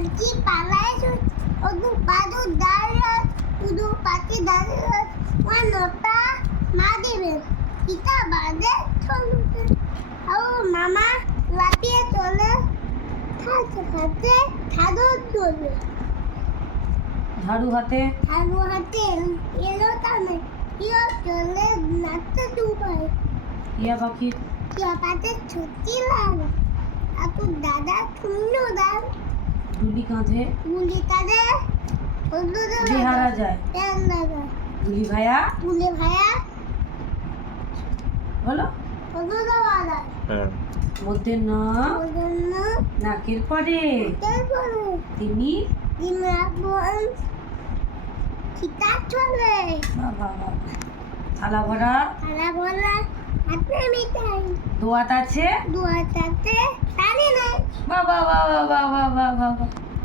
পাখি পালায় শুধু পাদু দাঁড়িয়ে শুধু পাখি দাঁড়িয়ে ওই নটা মা দেবে পিতা বাদে চলবে। ও মামা লাপিয়ে চলে খাতে খাতে ঠাদর চলে ঝাড়ু হাতে? ঠাদু হাতে এলো টানে কেউ চলে নাচতে ডুবাই টিয়া পাখির কেউ পাতে ছুটি লাগে আর তোর দাদা শূন্য দাম ডুলি কাঁধে গুলি তাদের হলুদ বিহারা যায়। তেল ভাইয়া গুলি ভাইয়া হ্যাঁ। মধ্যে ন নাকের পরে। তিনি। থালা ভরা। খালা বলা হাতে মিঠাই। দোয়াত আছে। জানি না va, va, va, va, va, va, va.